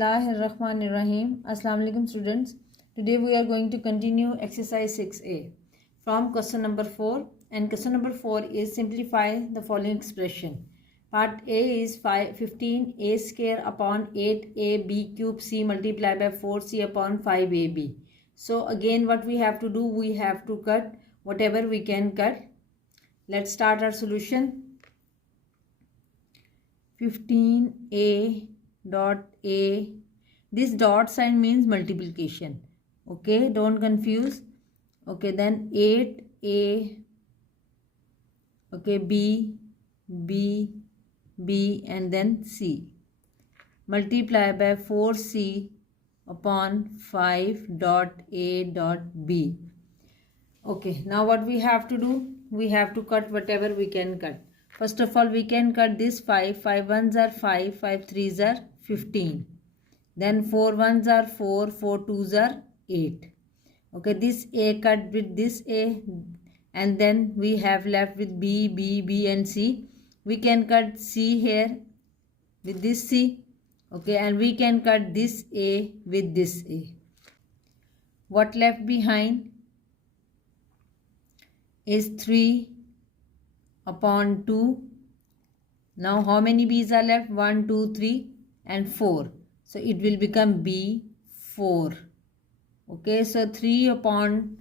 Bismillahirrahmanirrahim. Assalamu alaikum students. Today we are going to continue exercise 6a from question number 4, and question number 4 is simplify the following expression. Part A is 15a square upon 8ab cube c multiplied by 4c upon 5ab. So again what we have to do, we have to cut whatever we can cut. Let's start our solution. 15a dot a, this dot sign means multiplication, okay, don't confuse. Okay, then 8a, okay, b, and then c multiply by 4c upon 5 dot a dot b. Okay, now what we have to do, we have to cut whatever we can cut. First of all, we can cut this 5 ones are 5, 5 threes are 15. Then 4 ones are 4, 4 twos are 8. Okay, this A cut with this A, and then we have left with B, and C. We can cut C here with this C. Okay, and we can cut this A with this A. What left behind is 3 upon 2. Now how many B's are left? 1, 2, 3 and 4. So it will become B 4. Okay, so 3 upon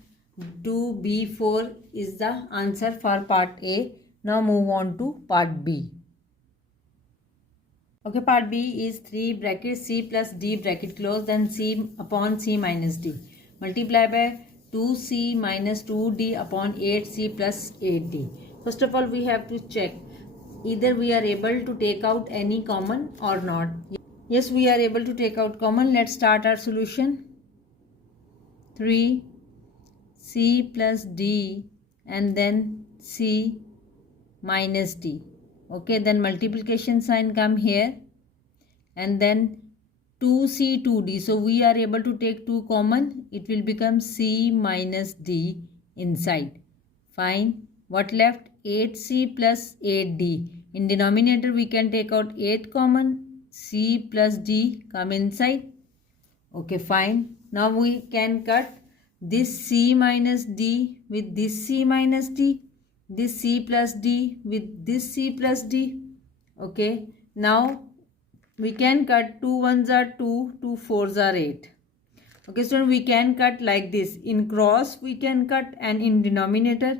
2 B 4 is the answer for part A. Now move on to part B. Okay, part B is 3 bracket C plus D bracket close, then C upon C minus D. Multiply by 2C minus 2D upon 8C plus 8D. First of all, we have to check either we are able to take out any common or not. Yes, we are able to take out common. Let's start our solution. 3C plus D and then C minus D. Okay, then multiplication sign come here, and then 2C 2D. So we are able to take 2 common. It will become C minus D inside. Fine. What left? 8C plus 8D. In denominator we can take out 8 common. C plus D come inside. Okay, fine. Now we can cut this C minus D with this C minus D. This C plus D with this C plus D. Okay. Now we can cut 2 ones are 2, 2 fours are 8. Okay, so we can cut like this. In cross we can cut, and in denominator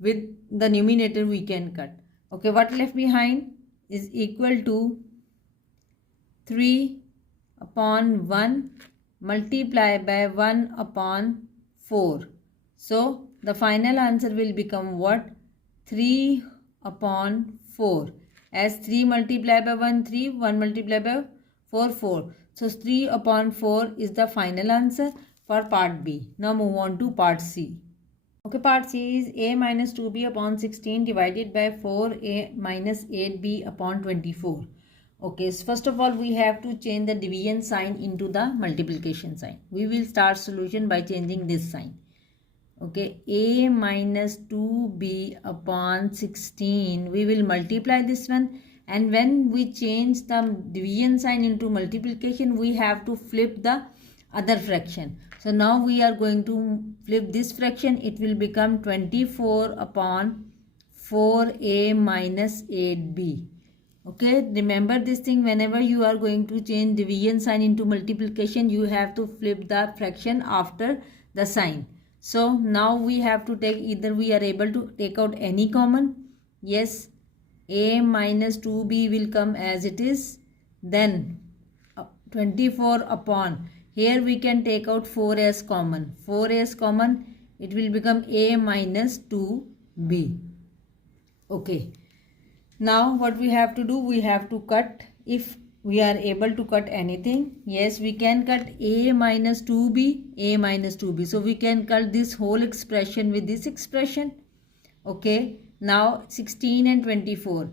with the numerator we can cut. Okay, what left behind is equal to 3 upon 1 multiplied by 1 upon 4. So the final answer will become what? 3 upon 4. As 3 multiplied by 1, 3, 1 multiplied by 4, 4. So 3 upon 4 is the final answer for part B. Now move on to part C. Okay, part C is a minus 2b upon 16 divided by 4a minus 8b upon 24. Okay, so first of all we have to change the division sign into the multiplication sign. We will start solution by changing this sign. Okay, a minus 2b upon 16, we will multiply this one, and when we change the division sign into multiplication, we have to flip the other fraction. So now we are going to flip this fraction. It will become 24 upon 4a minus 8b. Okay, remember this thing, whenever you are going to change division sign into multiplication, you have to flip the fraction after the sign. So now we have to take, either we are able to take out any common. Yes, a minus 2b will come as it is. Then 24 upon, here we can take out 4 as common. 4 as common, it will become a minus 2b. Okay. Now what we have to do, we have to cut, if we are able to cut anything. Yes, we can cut a minus 2b, a minus 2b. So we can cut this whole expression with this expression. Okay. Now 16 and 24.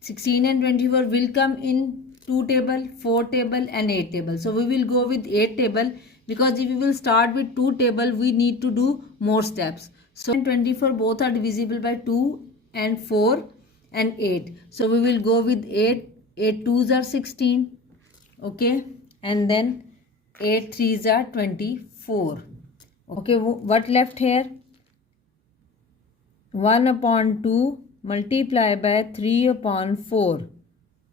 16 and 24 will come in 2 table, 4 table and 8 table. So we will go with 8 table, because if we will start with 2 table, we need to do more steps. So 24 both are divisible by 2 and 4 and 8. So we will go with 8. 8 twos are 16. Okay. and then 8 3s are 24. Okay, what left here? 1 upon 2 multiplied by 3 upon 4.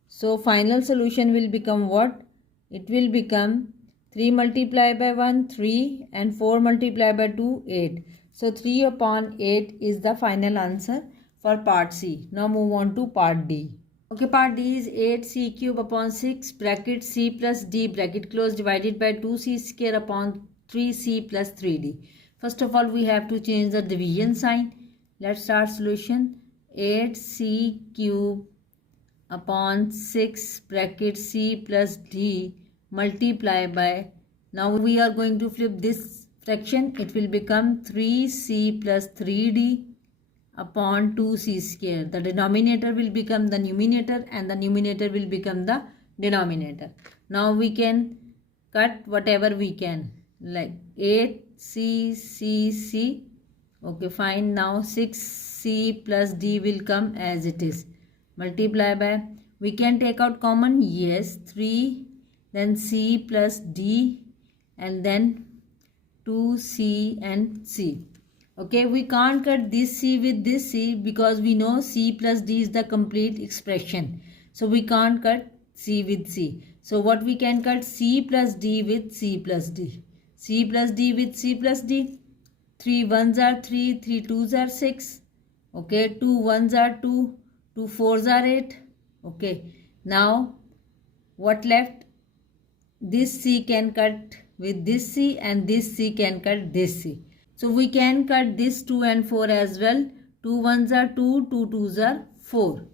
So final solution will become what? It will become 3 multiplied by 1, 3, and 4 multiplied by 2, 8. So 3 upon 8 is the final answer for part C. Now move on to part D. Okay, part D is 8c cube upon 6 bracket c plus d bracket close divided by 2c square upon 3c plus 3d. First of all, we have to change the division sign. Let's start solution. 8c cube upon 6 bracket c plus d multiply by, now we are going to flip this fraction. It will become 3c plus 3d upon 2c square. The denominator will become the numerator and the numerator will become the denominator. Now we can cut whatever we can, like 8c c c. Okay, fine. Now 6c plus d will come as it is. Multiply by, we can take out common, yes, 3, then c plus d, and then 2c and c. Okay, we can't cut this c with this c because we know c plus d is the complete expression. So we can't cut c with c. So what we can cut? C plus d with c plus d. C plus d with c plus d. 3 1s are 3, 3 2s are 6. Okay, 2 1s are 2, 2 4s are 8. Okay, now what left? This c can cut with this c and this c can cut this c. So we can cut this 2 and 4 as well. 2 1s are 2, 2 2s are 4.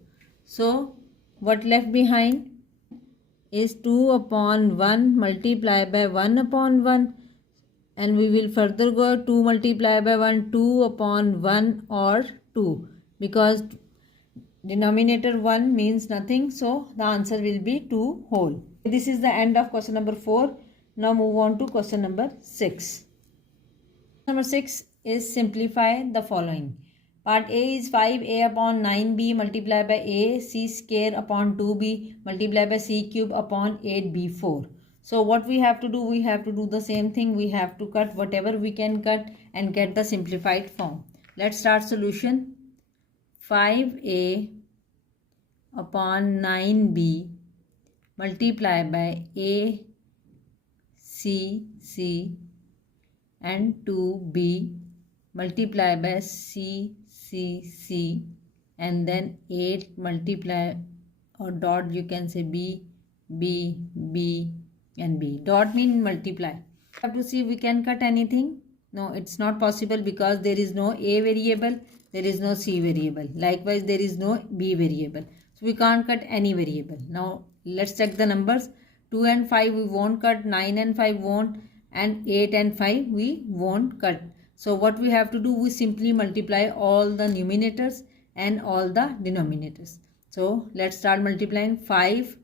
So what left behind is 2 upon 1 multiplied by 1 upon 1. And we will further go 2 multiplied by 1, 2 upon 1 or 2. Because denominator 1 means nothing. So the answer will be 2 whole. This is the end of question number 4. Now move on to question number 6. Number 6 is simplify the following. Part A is 5a upon 9b multiplied by a c square upon 2b multiplied by c cube upon 8b4. So what we have to do? We have to do the same thing. We have to cut whatever we can cut and get the simplified form. Let's start solution. 5a upon 9b multiplied by a c c and 2b multiplied by c c c and then 8 multiply or dot, you can say b b b and b. Dot mean multiply. We have to see we can cut anything. No, it's not possible because there is no a variable, there is no c variable. Likewise, there is no b variable. So we can't cut any variable. Now let's check the numbers. 2 and 5 we won't cut, 9 and 5 won't, and 8 and 5 we won't cut. So what we have to do? We simply multiply all the numerators and all the denominators. So let's start multiplying. 5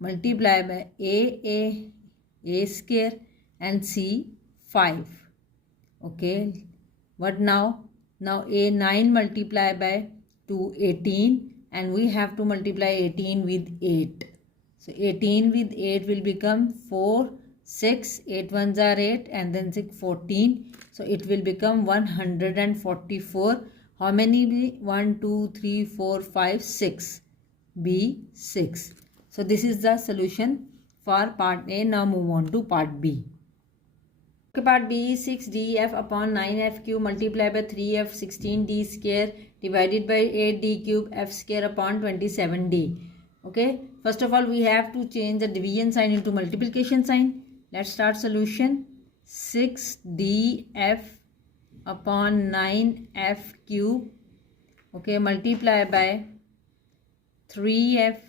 multiply by a square and c 5. Okay, what now? Now a 9 multiply by 2 18 and we have to multiply 18 with 8. So 18 with 8 will become 4 6, 8 1s are 8 and then 6 14. So it will become 144. How many b? 1 2 3 4 5 6 b 6. So this is the solution for part A. Now move on to part B. Okay, part B is 6df upon 9f cube multiplied by 3f 16d square divided by 8d cube f square upon 27d. Okay, first of all we have to change the division sign into multiplication sign. Let's start solution. 6df upon 9f cube, okay, multiply by 3f,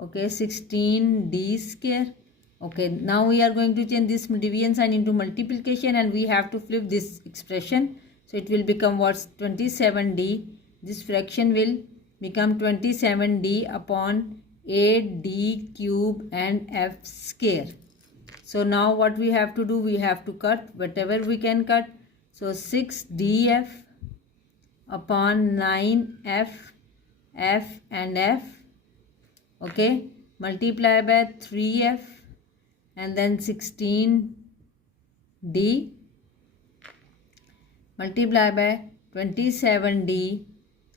okay, 16d square. Okay, now we are going to change this division sign into multiplication and we have to flip this expression. So it will become what's 27d. This fraction will become 27d upon 8d cube and f square. So now what we have to do? We have to cut whatever we can cut. So 6df upon 9f, f and f, okay, multiply by 3f and then 16d multiply by 27d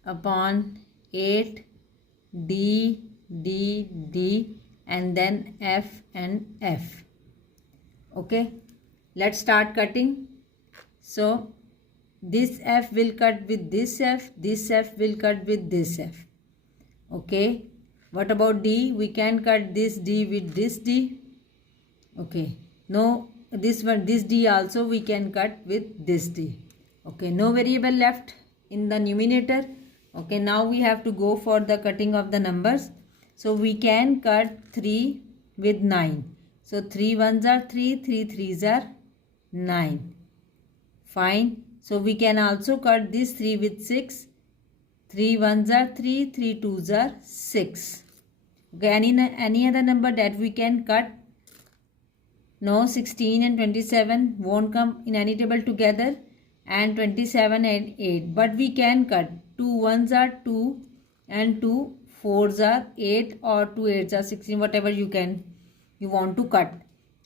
upon 8d d and then f and f. Okay, let's start cutting. So this f will cut with this f will cut with this f. Okay, what about d? We can cut this d with this d. Okay, no, this d also we can cut with this d. Okay, no variable left in the numerator. Okay, now we have to go for the cutting of the numbers. So we can cut 3 with 9. So 3 ones are 3, 3 threes are 9. Fine. So we can also cut this 3 with 6. 3 ones are 3, 3 twos are 6. Okay, any other number that we can cut? No, 16 and 27 won't come in any table together, and 27 and 8. But we can cut 2 ones are 2 and 2 fours are 8 or 2 eights are 16, whatever you want to cut.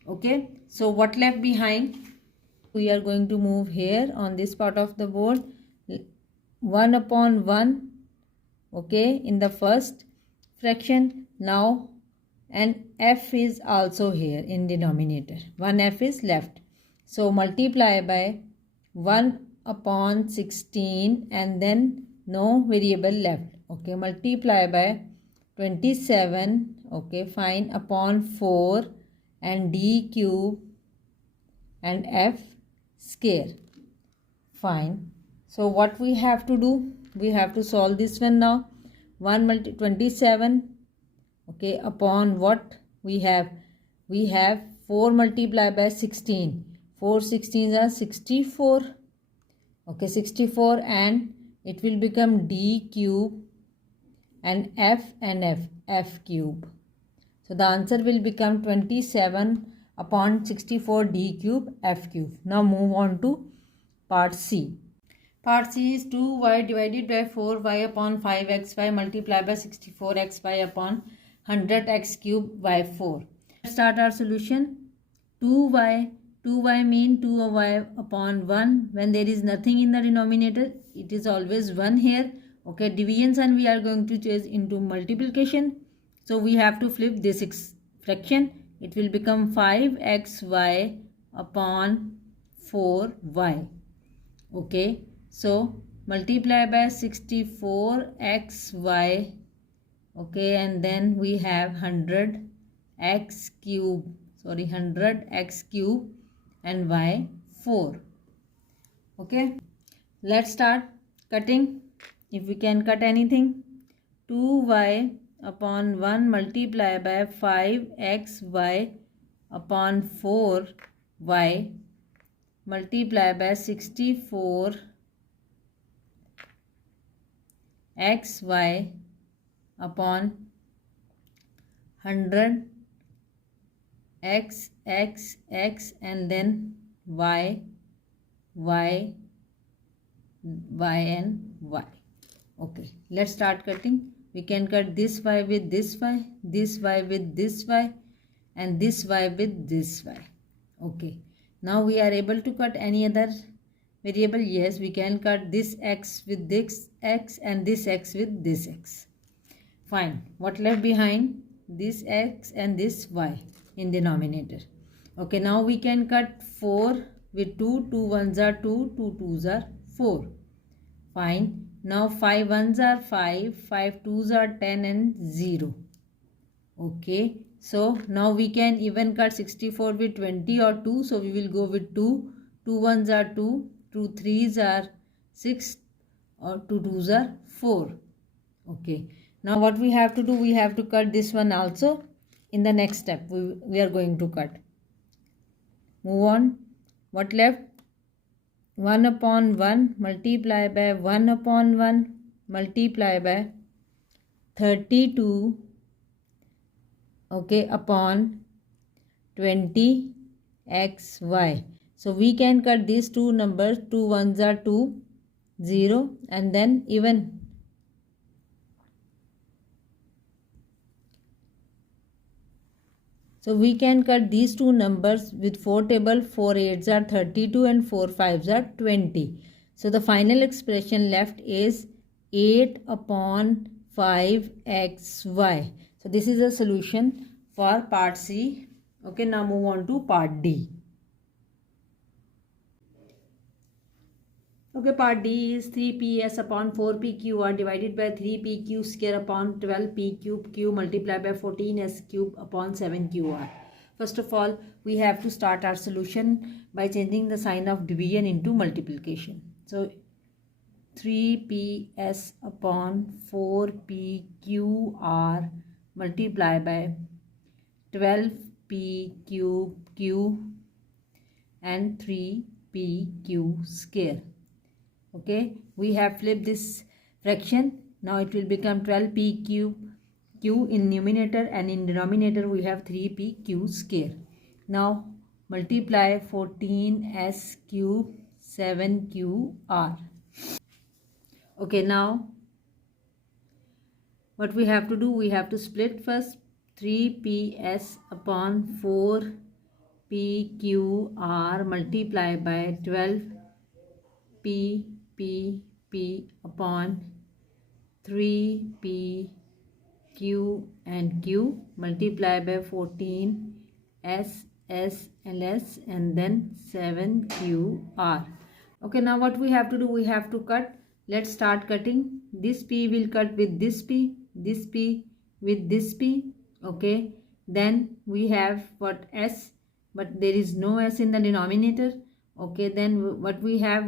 Okay, so what left behind? We are going to move here on this part of the board 1 upon 1. Okay, in the first fraction. Now and f is also here in denominator. 1f is left. So multiply by 1 upon 16 and then no variable left. Okay, multiply by 27. Okay, fine, upon 4 and d cube and f square. Fine. So what we have to do? We have to solve this one now. 1 multi 27. Okay, upon what we have? We have 4 multiplied by 16. 4 16s are 64. Okay, 64, and it will become d cube and f cube. So the answer will become 27 upon 64 d cube f cube. Now move on to part C. Part C is 2y divided by 4y upon 5xy multiplied by 64xy upon 100x cube by 4. Let's start our solution. 2y mean 2y upon 1. When there is nothing in the denominator, it is always 1 here. Okay, division sign we are going to change into multiplication. So we have to flip this fraction. It will become 5xy upon 4y. Okay, so multiply by 64xy. Okay, and then we have 100x cube and y 4. Okay, let's start cutting. If we can cut anything, 2y upon 1 multiply by 5xy upon 4y multiply by 64xy upon 100 x and then y and y. Okay, let's start cutting. We can cut this y with this y, this y with this y, and this y with this y. Okay, now we are able to cut any other variable. Yes, we can cut this x with this x and this x with this x. Fine. What left behind? This x and this y in denominator. Okay, now we can cut 4 with 2. 2 ones are 2, 2 twos are 4. Fine. Now 5 ones are 5, 5 twos are 10 and 0. Okay, so now we can even cut 64 with 20 or 2. So we will go with 2. 2 ones are 2, 2 threes are 6 or 2 twos are 4. Okay, now what we have to do? We have to cut this one also. In the next step we are going to cut. Move on. What left? 1 upon 1 multiply by 1 upon 1 multiply by 32. Okay, upon 20xy. So we can cut these two numbers. 2 ones are 2, 0, and then even. So we can cut these two numbers with 4 table. 4 8s are 32 and 4 5s are 20. So the final expression left is 8 upon 5xy. So this is a solution for part C. Okay, now move on to part D. Okay, part D is 3ps upon 4pqr divided by 3pq square upon 12p cube q multiplied by 14s cube upon 7qr. First of all, we have to start our solution by changing the sign of division into multiplication. So 3ps upon 4pqr multiplied by 12p cube q and 3pq square. Okay, we have flipped this fraction. Now it will become 12p cube q in numerator, and in denominator we have 3pq square. Now multiply 14s cube 7qr. Okay, now what we have to do, we have to split first 3ps upon 4pqr multiply by 12p p upon 3p q and q multiply by 14 s and s and then 7qr. Okay, now what we have to do, we have to cut. Let's start cutting. This p will cut with this p with this p. Okay, then we have what s, but there is no s in the denominator. Okay, then what we have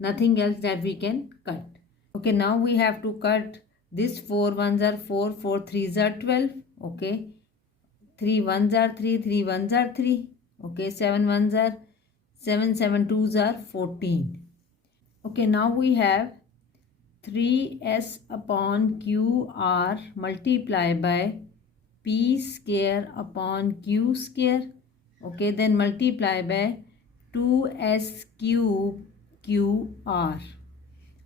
nothing else that we can cut. Okay, now we have to cut this. 4 1s are 4, 4 3s are 12. Okay, 3 1s are 3, 3 1s are 3. Okay, 7 1s are 7, 7 2s are 14. Okay, now we have 3s upon qr multiplied by p square upon q square. Okay, then multiply by 2s cube qr.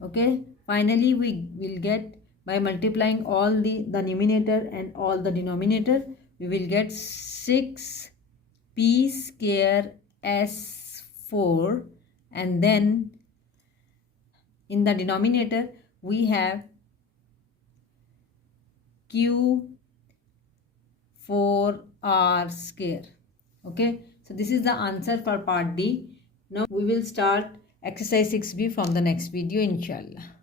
Okay, finally we will get, by multiplying all the numerator and all the denominator, we will get 6p square s4, and then in the denominator we have q4r square. Okay, so this is the answer for part D. Now we will start exercise 6b from the next video, inshallah.